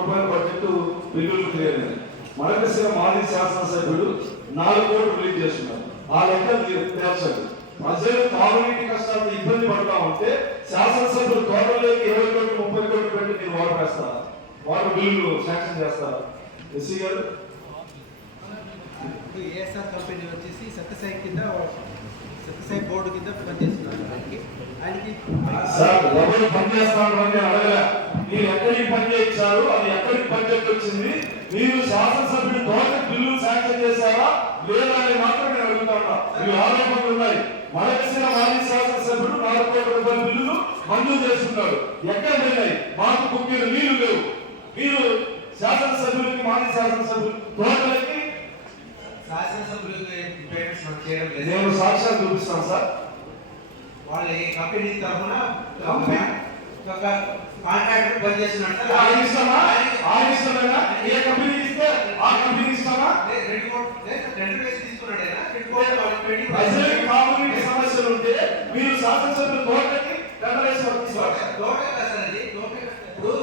రూపాయల బడ్జెట్ బిల్లులు క్లియర్ అయింది మడకసిన మాజీ శాసనసభ్యుడు నాలుగు కోట్లు రిలీజ్ చేస్తున్నారు. ఆ లెక్క మీరు తేల్చండి. ప్రజలు తాగునీటి కష్టాలతో ఇబ్బంది పడతా ఉంటే శాసనసభ్యులు తోటలోకి ఇరవై కోట్లు ముప్పై కోట్లు పెట్టి మీరు వాటర్ వేస్తారా. వాటర్ బిల్లులు శాంక్షన్ చేస్తారా. ఎస్సీ గారు? ఏఎస్ఆర్ కంపెనీ వచ్చేసి సత్యసాయి కింద సత్యసాయి బోర్డు కింద పనిచేస్తున్నారు. ఆయనకి ఆయనకి సార్ ఎవరు పని చేస్తాను అని అడగలే. మీరు ఎక్కడికి పని చేయించారు? వచ్చింది. మీరు శాసనసభ్యుడు తోట బిల్లు శాంక్షన్ చేశారా? లేదా అని మాత్రం నేను అడుగుతున్నా ఇవి ఆరోపణలు ఉన్నాయి. మడకసిన మాజీ శాసనసభ్యుడు నాలుగు కోట్ల రూపాయల బిల్లులు మంజూరు చేస్తున్నాడు. ఎక్కడ వెళ్ళాయి మాకు కుక్కిన నీళ్ళు లేవు. మీరు శాసనసభ్యులకి మాజీ శాసనసభ్యులు తోటలకి నేను సాక్ష్యాలు చూపిస్తాను సార్. వాళ్ళ కంపెనీ తరఫున ఒక కాంట్రాక్టర్ పనిచేస్తున్నట్టు. ఆయన ఇస్తామా ఆయన ఇస్తామేనా ఏ కంపెనీ ఇస్తే ఆ కంపెనీ ఇస్తామా రెండు కోట్లు రెండు వేసి తీసుకున్నాడు రెండు కోట్లు సమస్యలు ఉంటే మీరు శాసనసభ్యులు కదా సార్ అది. తోట ఇప్పుడు